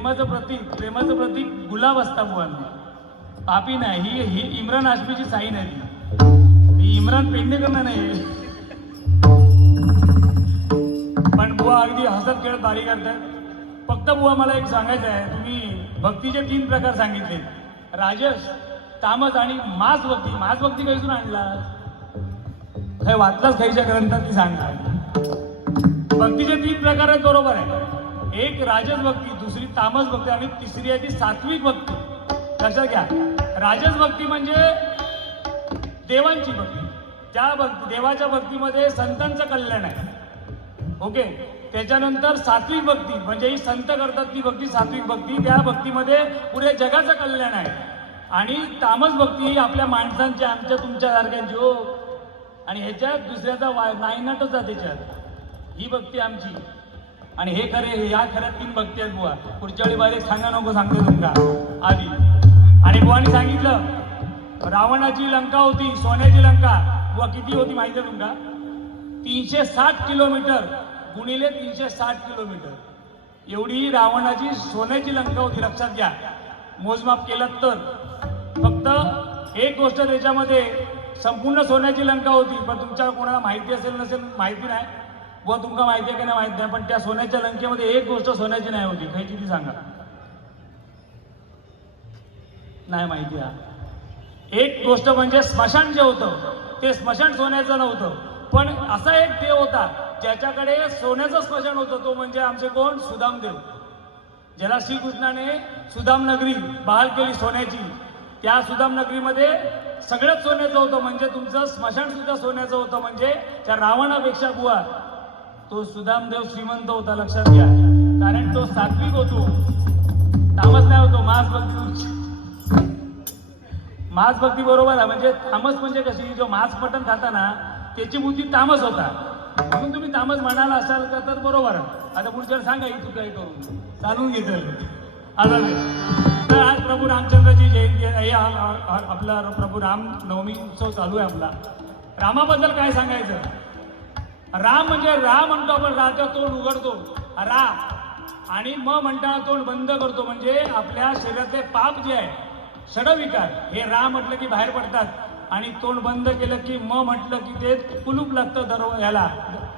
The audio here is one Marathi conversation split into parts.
प्रेमाचं प्रतीक प्रेमाचं प्रतीक गुलाब असता बुवांना पापी नाही ही ही इम्रान हाशमीची साईन आहे ती. ही इम्रान पेडणेकर नाही? पण बुवा अगदी हसत खेळत बारी करतात फक्त बुवा मला एक सांगायचं आहे तुम्ही भक्तीचे तीन प्रकार सांगितले. राजस तामस आणि मास भक्ती. मास भक्ती कैसून आणला? काय वाचलाच खायच्या ग्रंथात ती सांगणार भक्तीचे तीन प्रकार आहेत बरोबर आहे. एक राजस भक्ती दुसरी तामस भक्ती आणि तिसरी आहे ती सात्विक भक्ती. लक्षात घ्या. राजस भक्ती म्हणजे देवांची भक्ती. त्या भक्ती देवाच्या भक्तीमध्ये संतांचं कल्याण आहे. ओके? त्याच्यानंतर सात्विक भक्ती म्हणजे ही संत करतात ती भक्ती सात्विक भक्ती त्या भक्तीमध्ये पुऱ्या जगाचं कल्याण आहे. आणि तामस भक्ती ही आपल्या माणसांची आमच्या तुमच्या सारख्यांची हो. आणि ह्याच्यात दुसऱ्याचा वा नायनाटच आहे त्याच्यात. ही भक्ती आमची. आणि हे खरे या खरं तीन भक्ती आहेत बुवा. पुढच्या वेळी बाहेर सांगा नको सांगते तुमका. आधी. आणि बुवानी सांगितलं रावणाची लंका होती सोन्याची लंका. बुवा किती होती माहिती आहे तुमका? तीनशे साठ किलोमीटर. गुणिले तीनशे साठ किलोमीटर. एवढी रावणाची सोन्याची लंका होती लक्षात घ्या. मोजमाप केलं तर. फक्त एक गोष्ट त्याच्यामध्ये संपूर्ण सोन्याची लंका होती पण तुमच्या कोणाला माहिती असेल नसेल माहिती नाही. व तुमका माहिती आहे की नाही माहीत नाही पण त्या सोन्याच्या लंकेमध्ये एक गोष्ट सोन्याची नाही होती. खायची ती सांगा? नाही माहिती हा. एक गोष्ट म्हणजे स्मशान जे होतं ते स्मशान सोन्याचं नव्हतं. पण असा एक देव होता ज्याच्याकडे सोन्याचं स्मशान होतं तो म्हणजे आमचे कोण? सुदामदेव ज्याला श्रीकृष्णाने सुदाम नगरी बहाल केली सोन्याची. त्या सुदाम नगरीमध्ये सगळंच सोन्याचं होतं. म्हणजे तुमचं स्मशान सुद्धा सोन्याचं होतं. म्हणजे त्या रावणापेक्षा बुवा तो सुदामदेव श्रीमंत होता लक्षात घ्या. कारण तो सात्विक होतो. तामस नाही होतो मास भक्ती मास भक्ती बरोबर आहे म्हणजे तामस म्हणजे कशी? जो मांस मटण खाता ना त्याची बुद्धी तामस होता. म्हणून तुम्ही तामस म्हणाला असाल का तर बरोबर आता पुढच्या सांगा तू काय करू? चालून घेतलं आता तर आज प्रभू रामचंद्राची जयंती आहे. हे आपला प्रभू राम नवमी उत्सव चालू आहे आपला. रामाबद्दल काय सांगायचं? राम म्हणजे रा म्हणतो आपण राचा तोंड उघडतो. रा आणि म म्हणताना तोंड बंद करतो म्हणजे आपल्या शरीरातले पाप जे आहे षडविकार हे रा म्हटलं की बाहेर पडतात. आणि तोंड बंद केलं की म म्हटलं की ते कुलूप लागतं दरवाजाला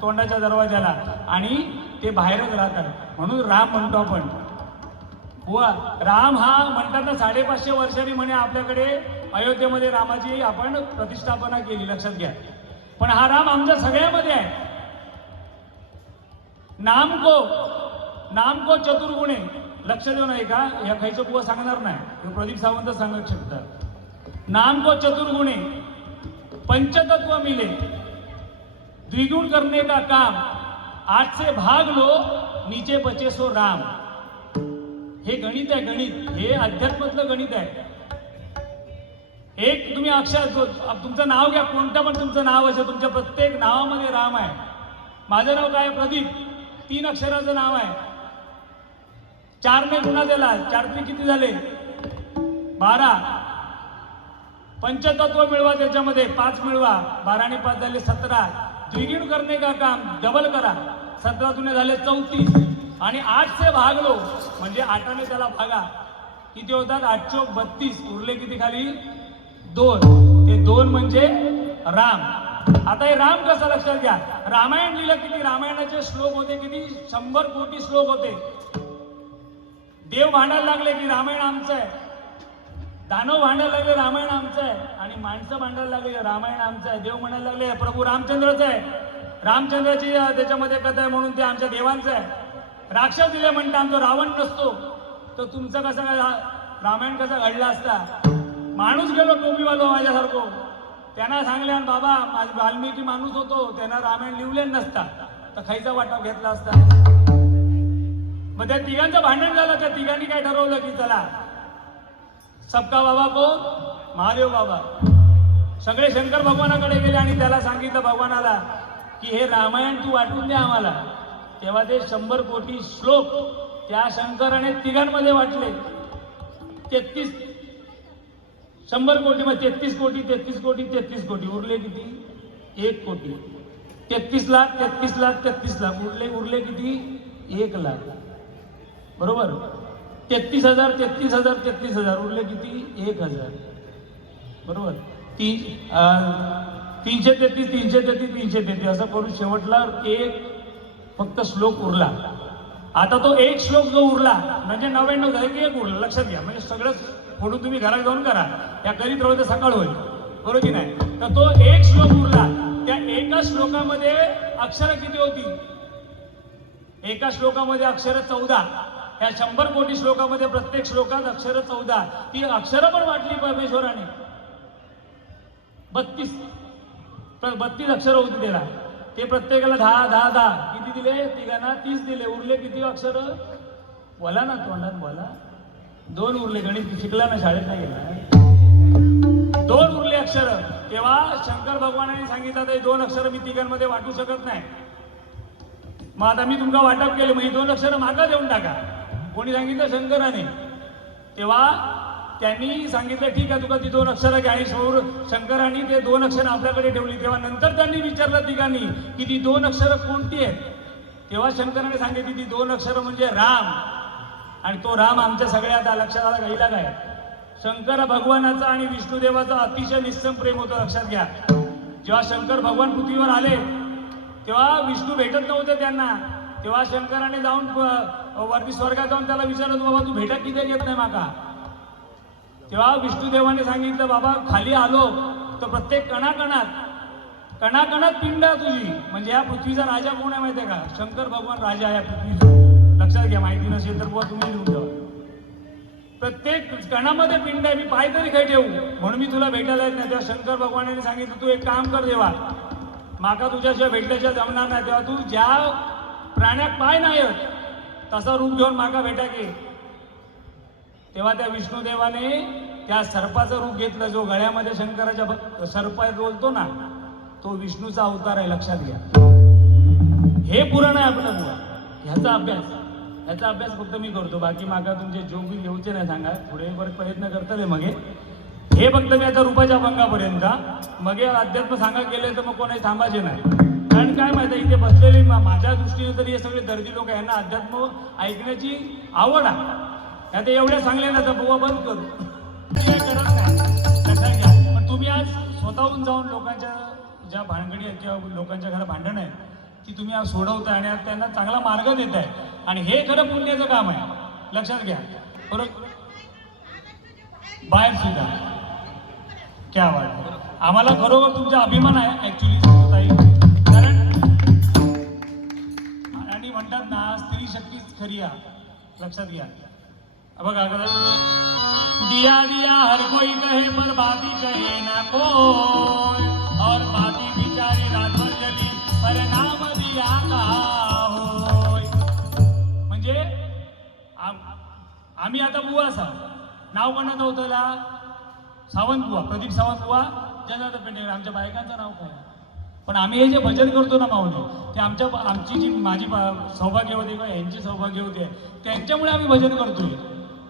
तोंडाच्या दरवाजाला आणि ते बाहेरच राहतात. म्हणून राम म्हणतो आपण. व राम हा म्हणतात ना साडेपाचशे वर्षांनी म्हणे आपल्याकडे अयोध्येमध्ये रामाची आपण प्रतिष्ठापना केली लक्षात घ्या. पण हा राम आमच्या सगळ्यामध्ये आहे. नाम को चतुर्गुणे. लक्ष देऊ नये का या खायचं बुवा सांगणार नाही. प्रदीप सावंत सांगू शकतात. नामको चतुर्गुणे. पंचतत्व मिले. द्विगुण करने का काम? आज से भाग लो नीचे बचे सो राम. हे गणित आहे गणित. हे अध्यात्मातलं गणित आहे. एक तुम्ही अक्षर तुमचं नाव घ्या कोणतं पण तुमचं नाव असेल तुमच्या प्रत्येक नावामध्ये राम आहे. माझं नाव काय आहे? प्रदीप. तीन अक्षराचं नाव आहे. चारने गुन्हा दिला चारने किती झाले? बारा. पंचतत्व मिळवा त्याच्यामध्ये पाच मिळवा. बाराने पाच झाले सतरा. द्विगुण करणे का काम? डबल करा. सतरा जुने झाले चौतीस. आणि आठचे भागलो म्हणजे आठाने त्याला भागा. किती होतात? आठ चौक बत्तीस. उरले किती खाली? दोन. ते दोन म्हणजे राम. आता हे राम कसं लक्षात घ्या? रामायण लिहिलं किती? रामायणाचे श्लोक होते किती? शंभर कोटी श्लोक होते. देव भांडायला लागले की रामायण आमचं आहे. दानव भांडायला लागले रामायण आमचं आहे. आणि माणसं भांडायला लागले रामायण आमचं आहे. देव म्हणायला लागले प्रभू रामचंद्रच आहे. रामचंद्राची त्याच्यामध्ये कथा आहे म्हणून ते आमच्या देवांचं आहे. राक्षस दिले म्हणता आमचा रावण नसतो. तर तुमचा कसा काय रामायण कसा घडला असता? माणूस गेलो टोपीवालो माझ्यासारखो. त्यांना सांगले बाबा माझा वाल्मिकी माणूस होतो त्यांना रामायण लिहले नसता. तर खायचा वाटा घेतला असता. मग त्या तिघांचं भांडण झालं त्या तिघांनी काय ठरवलं की चला सबका बाबा को महादेव बाबा. सगळे शंकर भगवानाकडे गेले आणि त्याला सांगितलं भगवानाला की हे रामायण तू वाटून दे आम्हाला. तेव्हा ते शंभर कोटी श्लोक त्या शंकराने तिघांमध्ये वाटले. तेहतीस शंभर कोटी मग तेहतीस कोटी तेहतीस कोटी तेहतीस कोटी. उरले किती? एक कोटी. तेहतीस लाख तेहतीस लाख तेहतीस लाख. उरले उरले किती? एक लाख. बरोबर? तेहतीस हजार तेहतीस हजार तेहतीस हजार. उरले किती? एक हजार. बरोबर? तीन तीनशे तेहतीस तीनशे तेहतीस तीनशे तेहतीस. असं करून शेवटला एक फक्त श्लोक उरला. आता तो एक श्लोक जो उरला म्हणजे नव्याण्णव झाले की एक उरला. लक्षात घ्या. म्हणजे सगळंच फोडून तुम्ही घरात जाऊन करा. या करीत राहू तर सकाळ होईल. बरोबर की नाही? तर तो एक श्लोक उरला. त्या एका श्लोकामध्ये अक्षरं किती होती? एका श्लोकामध्ये अक्षर चौदा. या शंभर कोटी श्लोकामध्ये प्रत्येक श्लोकात अक्षर चौदा. ती अक्षरं पण वाटली परमेश्वराने. बत्तीस. बत्तीस अक्षर होती त्याला. ते प्रत्येकाला दहा दहा दहा. किती दिले? तिघांना तीस दिले. उरले किती अक्षर? बोला ना तोंडात बोला दोन उरले गणित शिकला ना शाळेत नाही गेला दोन उरले अक्षर. तेव्हा शंकर भगवानाने सांगितलं ते दोन अक्षर मी तिघांमध्ये वाटू शकत नाही. मग आता मी तुमका वाटप केलं मग दोन अक्षर मागा देऊन टाका. कोणी सांगितलं? शंकराने. तेव्हा त्यांनी सांगितलं ठीक आहे तुका ती दोन अक्षरं घ्या आणि समोर शंकरांनी ते दोन अक्षरं आपल्याकडे ठेवली. तेव्हा नंतर त्यांनी विचारलं तिघांनी की ती दोन अक्षरं कोणती आहेत? तेव्हा शंकराने सांगितली ती दोन अक्षरं म्हणजे राम. आणि तो राम आमच्या सगळ्यात लक्षात आला घ्यायला काय? शंकर भगवानाचा आणि विष्णुदेवाचा अतिशय निस्सम प्रेम होतं लक्षात घ्या. जेव्हा शंकर भगवान पृथ्वीवर आले तेव्हा विष्णू भेटत नव्हते त्यांना. तेव्हा शंकराने जाऊन वरती स्वर्गात जाऊन त्याला विचारलं बाबा तू भेटत किती येत नाही माका? तेव्हा विष्णुदेवाने सांगितलं बाबा खाली आलो तर प्रत्येक कणाकणात कणाकणात पिंड तुझी. म्हणजे या पृथ्वीचा राजा कोण आहे माहिती आहे का? शंकर भगवान राजा आहे या पृथ्वीचा. लक्षात घ्या माहिती नसेल तर बुवा तुम्ही लिहून द्या प्रत्येक कणामध्ये पिंड आहे मी पाय तरी काही ठेवू? म्हणून मी तुला भेटायला येत नाही. तेव्हा शंकर भगवानाने सांगितलं तू एक काम कर देवा. माका तुझ्याशिवाय भेटल्याशिवाय जमणार नाही तेव्हा तू ज्या प्राण्यात पाय नाही तसा रूप घेऊन माका भेटा घे तेव्हा त्या विष्णुदेवाने त्या सर्पाचं रूप घेतलं जो गळ्यामध्ये शंकराच्या सर्प बोलतो ना तो विष्णूचा अवतार आहे लक्षात घ्या. हे पुराण आहे आपलं ह्याचा अभ्यास. याचा अभ्यास फक्त मी करतो बाकी मागा तुमचे जो बी घेऊचे नाही सांगा पुढे प्रयत्न करतले मग. हे फक्त मी आता रुपयाच्या भंगापर्यंत मग अध्यात्म सांगा गेले तर मग कोणी थांबायचे नाही. कारण काय माहिती आहे, इथे बसलेले माझ्या दृष्टीने तर हे सगळे दर्जी लोक यांना अध्यात्म ऐकण्याची आवड आहे. आता एवढ्या चांगल्या ना तर बुवा बंद करू. पण तुम्ही आज स्वतःहून जाऊन लोकांच्या ज्या भानगडी आहेत किंवा लोकांच्या घरात भांडण आहे की तुम्ही आज सोडवताय आणि आज त्यांना चांगला मार्ग देत आहे आणि हे खरं पुण्याचं काम आहे. लक्षात घ्या. बरोबर? बाहेर सुद्धा. क्या वाट आम्हाला खरोखर तुमचा अभिमान आहे ऍक्च्युली ताई. कारण आणि म्हणतात ना स्त्री शक्तीच खरी या लक्षात घ्या. बघा दिया दिया हर कोई कहे पर बाती कहे ना को. होय. म्हणजे आम्ही आता बुवा असा नाव कोणाचं होतं ला सावंत बुवा प्रदीप सावंत बुवा जनार्दन पेंडे आमच्या बायकांचं नाव काय? पण आम्ही हे जे भजन करतो ना माऊली ते आमच्या आमची जी माझी बा- सौभाग्य होते किंवा यांची सौभाग्य होते. त्यांच्यामुळे आम्ही भजन करतोय.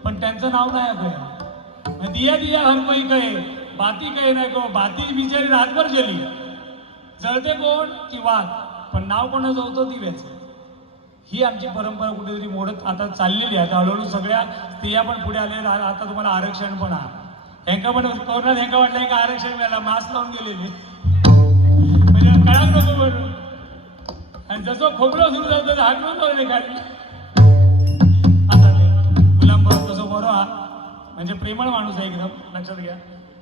पण त्यांचं नाव नाही ऐकूया दिया दिया हर कोई कहे बाती कहे नाही को बाती बिचारी रातभर जली. जळते कोण? की वाघ पण नाव कोणाचं होतं? दिव्याचं ही आमची परंपरा कुठेतरी मोडत आता चाललेली आहे. आता हळूहळू सगळ्या स्त्रिया पण पुढे आलेल्या आता तुम्हाला आरक्षण पण आहे. ह्यांका पण कोरोनात ह्यांका वाटलं का आरक्षण मिळाला. मास्क लावून गेलेले. म्हणजे कळाक नको म्हणून आणि जसं खोबरं सुरू झालं तसं हाकडून बघले खाली. आता गुलाम भाऊ तसं हा म्हणजे प्रेमळ माणूस आहे एकदम. लक्षात घ्या.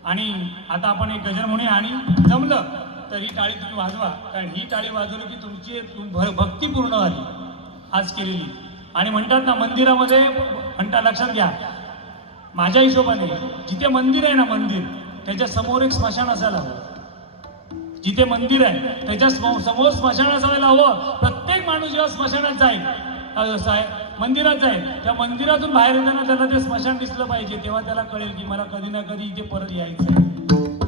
आणि आता आपण एक गजर म्हणूया आणि जमलं. तर ही टाळी तुम्ही वाजवा. कारण ही टाळी वाजवली की तुमची तुम- भ- भक्ती पूर्ण झाली. आज केलेली. आणि म्हणतात ना मंदिरामध्ये म्हणतात लक्षात घ्या. माझ्या हिशोबाने जिथे मंदिर आहे ना मंदिर त्याच्यासमोर एक स्मशान असायला हवं. जिथे मंदिर आहे त्याच्यासमोर स्मशान असायला हवं. प्रत्येक माणूस जेव्हा स्मशानात जाईल अ, आहे मंदिरात जाईल त्या मंदिरातून बाहेर येताना त्याला ते स्मशान दिसलं पाहिजे. तेव्हा त्याला कळेल की मला कधी ना कधी इथे परत यायचं आहे.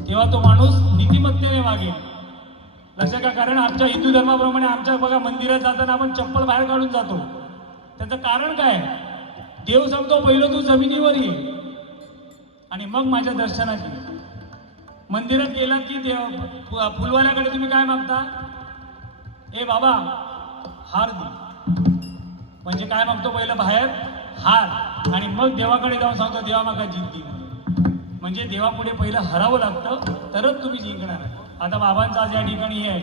तेव्हा तो माणूस नीतिमत्तेने वागेल. लक्षात घ्या कारण आमच्या हिंदू धर्माप्रमाणे आमच्या बघा मंदिरात जाताना आपण चप्पल बाहेर काढून जातो. त्याचं कारण काय? देव सांगतो पहिलं तू जमिनीवर ये. आणि मग माझ्या दर्शनात ये. मंदिरात गेलात की देव फु- फुलवाल्याकडे तुम्ही काय मागता? ए बाबा हार दे. म्हणजे काय मागतो पहिलं? बाहेर हार. आणि मग देवाकडे जाऊन सांगतो देवा मागा जिंकती म्हणजे देवापुढे पहिलं हरावं लागतं तरच तुम्ही जिंकणार. आता बाबांचं आज या ठिकाणी हे आहे.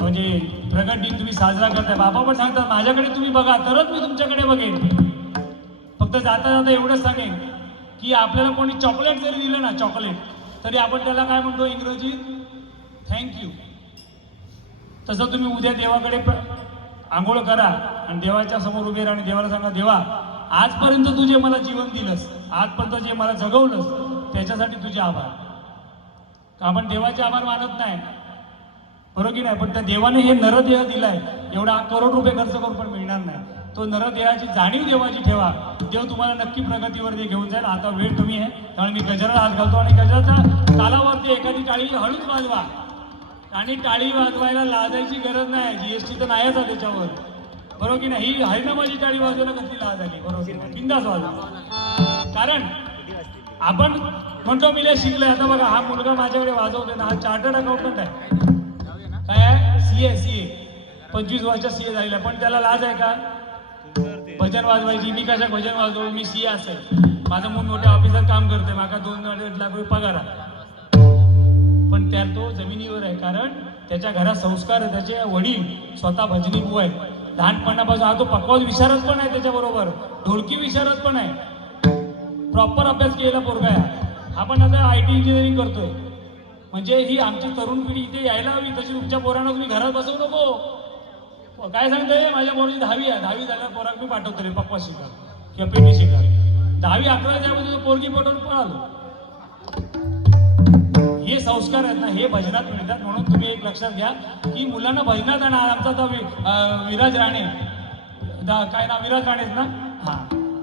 म्हणजे प्रगट दिन तुम्ही साजरा करताय. बाबा पण सांगतात माझ्याकडे तुम्ही बघा तरच मी तुमच्याकडे बघेन. फक्त जाता जाता एवढंच सांगेन की आपल्याला कोणी चॉकलेट जरी दिलं ना चॉकलेट तरी आपण त्याला काय म्हणतो इंग्रजीत थँक्यू तसं तुम्ही उद्या देवाकडे आंघोळ करा आणि देवाच्या समोर उभे राहा आणि देवाला सांगा देवा आजपर्यंत तू जे मला जीवन दिलंस. आजपर्यंत जे मला जगवलंस त्याच्यासाठी तुझे आभार. आपण देवाचे आभार मानत नाही? बरोबर की नाही? पण त्या देवाने हे नरदेह दिलाय. एवढा करोड रुपये खर्च करून पण मिळणार नाही. तो नरदेहाची जाणीव देवाची ठेवा. देव तुम्हाला नक्की प्रगतीवर ते घेऊन जाईल. आता वेळ तुम्ही आहे. त्यामुळे मी गजराला हात घालतो आणि गजराचा तालावरती एखादी टाळी हळूच वाजवा. आणि टाळी वाजवायला लाजायची गरज नाही. जीएसटी तर नाहीच आहे त्याच्यावर. बरोबर की नाही? ही हरिनामाची टाळी वाजवायला कसली लाज आली? बरोबर बिंदास वाजवा. कारण आपण म्हणतो मी लय शिकलोय आता बघा हा मुलगा माझ्याकडे वाजवतोय ना हा चार्टर्ड अकाउंटंट आहे. काय आहे? सी ए सी ए पंचवीस वर्षात सी ए झालेला पण त्याला लाज आहे का? भजन वाजवायची. मी कशा भजन वाजवू? मी सी ए असेल. माझं मूल मोठ्या ऑफिसात काम करते माका दोन अडीच लाख रुपये पगार पण त्या तो जमिनीवर आहे. कारण त्याच्या घरात संस्कार आहे. त्याचे वडील स्वतः भजनी बुवा आहे लहानपणापासून हा तो पकवाज विचारत पण आहे त्याच्याबरोबर. ढोलकी विचारत पण आहे. प्रॉपर अभ्यास केलेला पोरगा आहे. आपण आता आय टी इंजिनिअरिंग करतोय. म्हणजे ही आमची तरुण पिढी इथे यायला हवी तशी तुमच्या पोरांना तुम्ही घरात बसवू नको. काय सांगतोय? माझ्या पोराची दहावी आहे. दहावी झाल्यावर पोराक मी पाठवतो रे पप्पा शिका किंवा पेटी शिका. दहावी अकरा त्यामध्ये पोरगी पटवून पळालो. हे संस्कार आहेत ना हे भजनात मिळतात. म्हणून तुम्ही एक लक्षात घ्या की मुलांना भजनात आणा. आमचा आता विराज राणे. काय ना विराज राणेच ना? हा.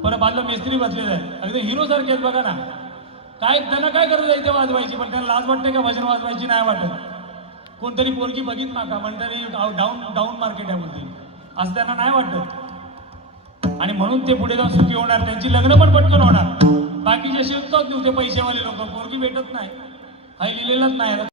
परत बाजूला मेस्त्री बसलेला आहे. अगदी हिरो सारखे आहेत बघा ना. काय त्यांना काय करत आहे इथे वाजवायची? पण त्यांना लाज वाटते का भजन वाजवायची? नाही वाटत. कोणतरी पोरगी बघित माका म्हणतरी डाऊन डाऊन मार्केट आहे म्हणते असं त्यांना नाही वाटत. आणि म्हणून ते पुढे जाऊन सुखी होणार. त्यांची लग्न पण पटकन होणार. बाकीचे शेवटच देऊ ते पैसेवाले लोक. पोरगी भेटत नाही. हा लिहिलेलाच नाही.